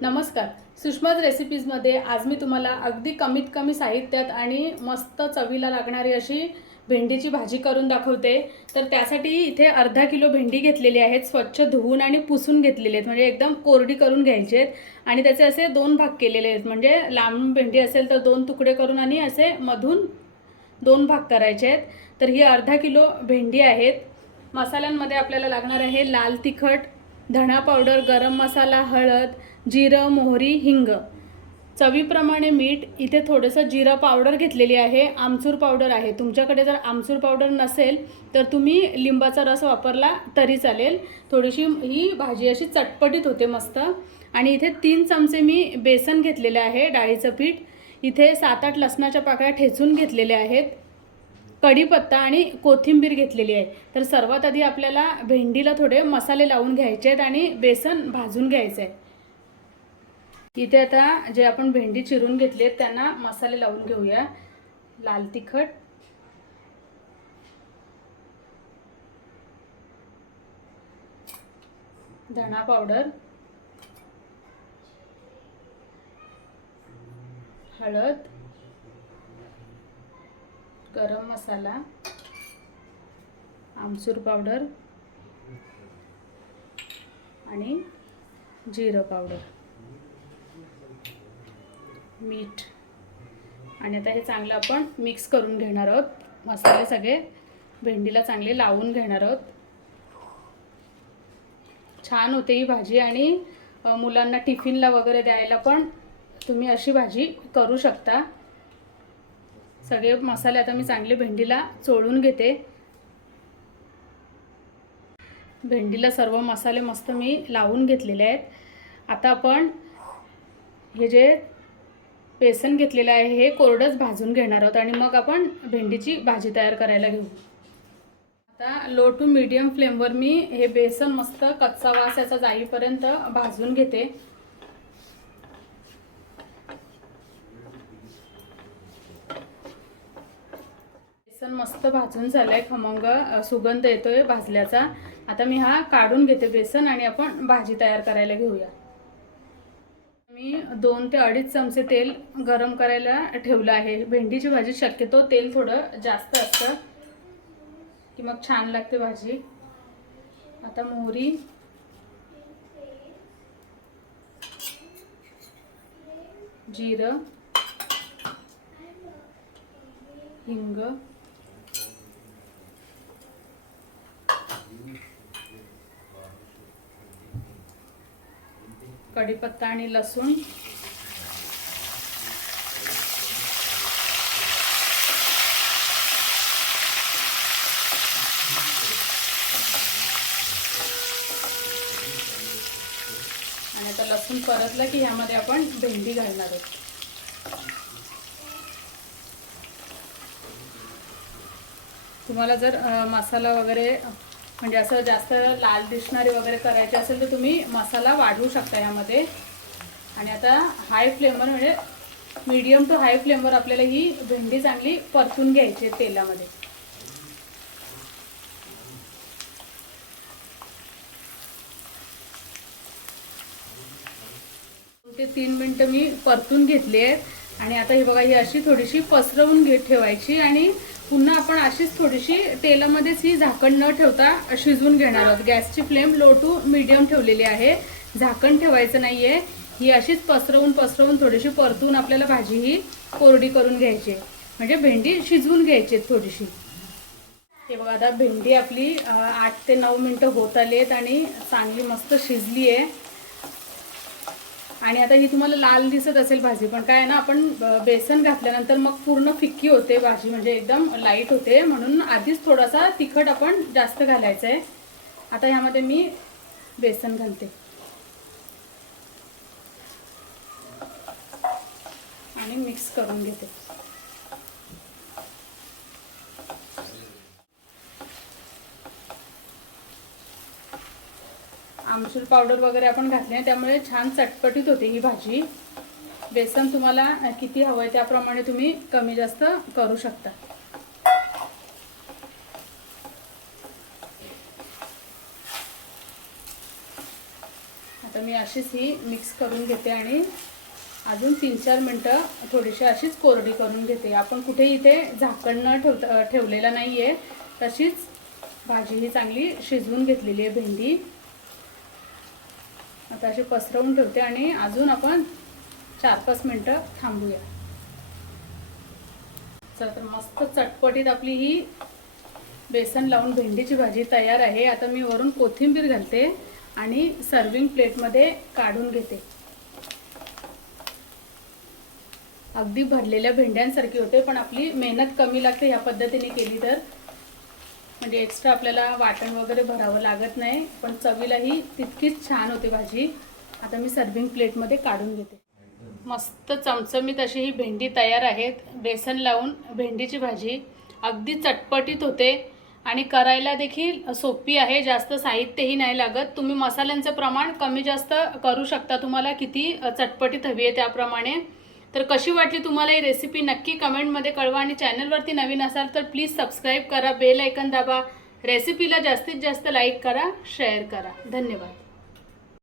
नमस्कार. सुषमाज रेसिपीजमध्ये आज मी तुम्हाला अगदी कमीत कमी साहित्यात आणि मस्त चवीला लागणारी अशी भेंडीची भाजी करून दाखवते. तर त्यासाठी इथे अर्धा किलो भेंडी घेतलेली आहेत स्वच्छ धुवून आणि पुसून घेतलेली आहेत. म्हणजे एकदम कोरडी करून घ्यायची आहेत. आणि त्याचे असे दोन भाग केलेले आहेत. म्हणजे लांब भेंडी असेल तर दोन तुकडे करून आणि असे मधून दोन भाग करायचे आहेत. तर ही अर्धा किलो भेंडी आहेत. मसाल्यांमध्ये आपल्याला लागणार आहे लाल तिखट धणा पावडर गरम मसाला हळद जिरं मोहरी हिंग. चवीप्रमाणे मीठ इथे थोडंसं जिरं पावडर घेतलेली आहे. आमचूर पावडर आहे. तुमच्याकडे जर आमचूर पावडर नसेल तर तुम्ही लिंबाचा रस वापरला तरी चालेल. थोडीशी ही भाजी अशी चटपटीत होते मस्त. आणि इथे तीन चमचे मी बेसन घेतलेले आहे डाळीचं पीठ. इथे सात आठ लसणाच्या पाकळ्या ठेचून घेतलेल्या आहेत. कढीपत्ता आणि कोथिंबीर घेतलेली आहे. तर सर्वात आधी आपल्याला भेंडीला थोडे मसाले लावून घ्यायचे आहेत आणि बेसन भाजून घ्यायचं आहे. इथे आता जे आपण भेंडी चिरून घेतली आहेत त्यांना मसाले लावून घेऊया. लाल तिखट. धणा पावडर. हळद. गरम मसाला. आमचूर पावडर. आणि जिरं पावडर. मीठ. आणि आता हे चांगलं आपण मिक्स करून घेणार आहोत. मसाले सगळे भेंडीला चांगले लावून घेणार आहोत. छान होते ही भाजी आणि मुलांना टिफिनला वगैरे द्यायला पण तुम्ही अशी भाजी करू शकता. सगळे मसाले आता मी चांगले भेंडीला चोळून घेते. भेंडीला सर्व मसाले मस्त मी लावून घेतलेले आहेत. आता आपण हे जे बेसन घेतलेलं आहे हे कोरडंच भाजून घेणार आहोत आणि मग आपण भेंडीची भाजी तयार करायला घेऊ. आता लो टू मीडियम फ्लेमवर मी हे बेसन मस्त कच्चा वास याचा जाईपर्यंत भाजून घेते. बेसन मस्त भाजून झालंय खमंग सुगंध येतोय भाजल्याचा. आता मी हा काढून घेते बेसन आणि आपण भाजी तयार करायला घेऊया. मी दोन ते अडीच चमचे तेल गरम करायला ठेवलं आहे. भेंडीची भाजी शक्यतो तेल थोडं जास्त असतं. की मग छान लागते भाजी. आता मोहरी. जिरं. हिंग. कढीपत्ता आणि लसूण. आणि आता लसूण परतलं की ह्यामध्ये आपण भेंडी घालणार आहोत. तुम्हाला जर मसाला वगैरे म्हणजे असं जास्त लाल दिसणारे वगैरे करायचे असेल तर तुम्ही मसाला वाढवू शकता यामध्ये आणि आता हाय फ्लेमवर म्हणजे मीडियम टू हाय फ्लेमवर आपल्याला ही भेंडी चांगली परतून घ्यायची तेलामध्ये. ते तीन मिनटं मी परतून घेतली आहेत. आणि आता ही बघा ही अशी थोडीशी पसरवून घेत ठेवायची आणि पुन्हा आपण अशीच थोडीशी तेलामध्येच ही झाकण न ठेवता शिजवून घेणार आहोत. गॅसची फ्लेम लो टू मीडियम ठेवलेली आहे. झाकण ठेवायचं नाहीये. ही अशीच पसरवून पसरवून थोडीशी परतून आपल्याला भाजी ही कोरडी करून घ्यायची आहे. म्हणजे भेंडी शिजवून घ्यायची थोडीशी. हे बघा आता भेंडी आपली आठ ते नऊ मिनटं होत आली आहेत आणि चांगली मस्त शिजली आहे. आणि आता ही तुम्हाला लाल दिसत असेल भाजी पण काय आहे ना आपण बेसन घातल्यानंतर मग पूर्ण फिक्की होते भाजी म्हणजे एकदम लाइट होते. म्हणून आधीच थोडासा तिखट आपण जास्त घालायचं आहे आता ह्यामध्ये मी बेसन घालते. आणि मिक्स करून घेते. आमचूर पावडर वगैरे आपण घातले त्यामुळे छान चटपटीत होते ही भाजी. बेसन तुम्हाला किती हवं आहे त्याप्रमाणे तुम्ही कमी जास्त करू शकता. आता मी अशीच ही मिक्स करून घेते आणि अजून तीन चार मिनटं थोडीशी अशीच कोरडी करून घेते. आपण कुठे इथे झाकण न ठेवता ठेवलेलं नाही आहे तशीच भाजी ही चांगली शिजवून घेतलेली आहे भेंडी. आता असे पसरवून ठेवते आणि अजून आपण चार पाच मिनटं थांबूया. चला तर मस्त चटपटीत आपली ही बेसन लावून भेंडीची भाजी तयार आहे. आता मी वरून कोथिंबीर घालते आणि सर्विंग प्लेटमध्ये काढून घेते. अगदी भरलेल्या भेंड्यांसारखी होते पण आपली मेहनत कमी लागते ह्या पद्धतीने केली तर. म्हणजे एक्स्ट्रा आपल्याला वाटण वगैरे भरावं लागत नाही पण चवीलाही तितकीच छान होते भाजी. आता मी सर्विंग प्लेटमध्ये काढून घेते. मस्त चमचमीत अशी ही भेंडी तयार आहेत. बेसन लावून भेंडीची भाजी अगदी चटपटीत होते आणि करायला देखील सोपी आहे जास्त साहित्यही नाही लागत. तुम्ही मसाल्यांचं प्रमाण कमी जास्त करू शकता तुम्हाला किती चटपटीत हवी आहे त्याप्रमाणे. तर कशी वाटली तुम्हाला ही रेसिपी नक्की कमेंटमध्ये कळवा आणि चॅनलवरती नवीन असाल तर प्लीज सबस्क्राईब करा बेल ऐकन दाबा. रेसिपीला जास्तीत जास्त लाईक करा शेअर करा. धन्यवाद.